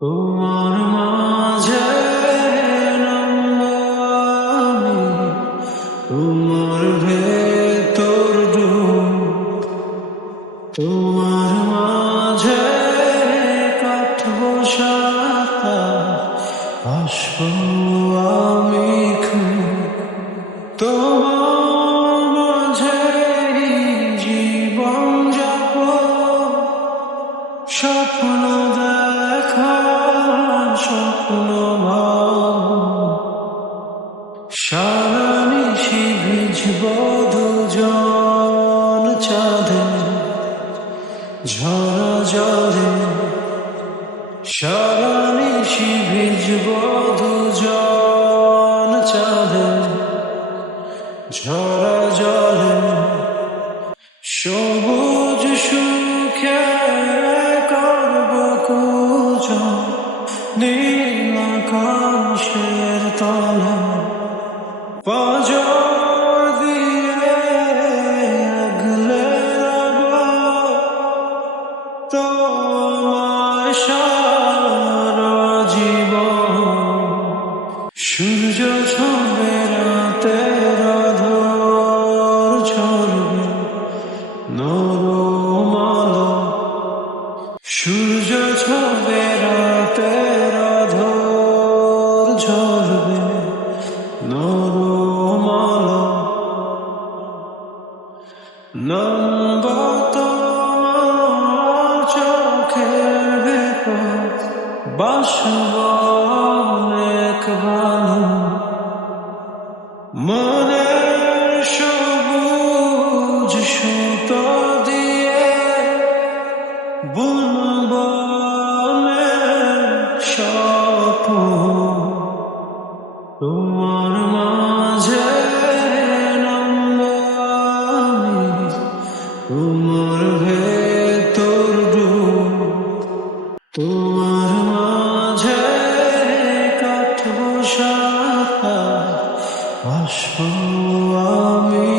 তোমার মাঝে নামব আমি, তোমার ভেতর ডুব, তোমার মাঝে কাটবো সারা, আসবো আমি খুব, তোমার মাঝে জীবন যাপন, স্বপ্ন দেখা, স্বপ্ন সারা নিশি ভিজব দুজন চাঁদে, ঝরা জলে সারা নিশি ভিজব দুজন চাঁদে, ঝরা জলে সবুজ সুখে করব কুজন, নীল আকাশের তলে পাঁজর দিয়ে আগলে রাখব তোমায় সারা জীবন। সূর্য ছবে রাতের আঁধার ঝরবে নরম আলো, সূর্য ছবে রাতের আঁধার ঝরবে নরম আলো, নামব তোমার চোখের ভেতর, বাসব অনেক ভালো, মনের সবুজ সুতো দিয়ে বুনব অনেক স্বপ্ন। তোমার মাঝে নামব আমি, তোমার ভেতর ডুব, তোমার মাঝে কাটবো সারা, আসবো আমি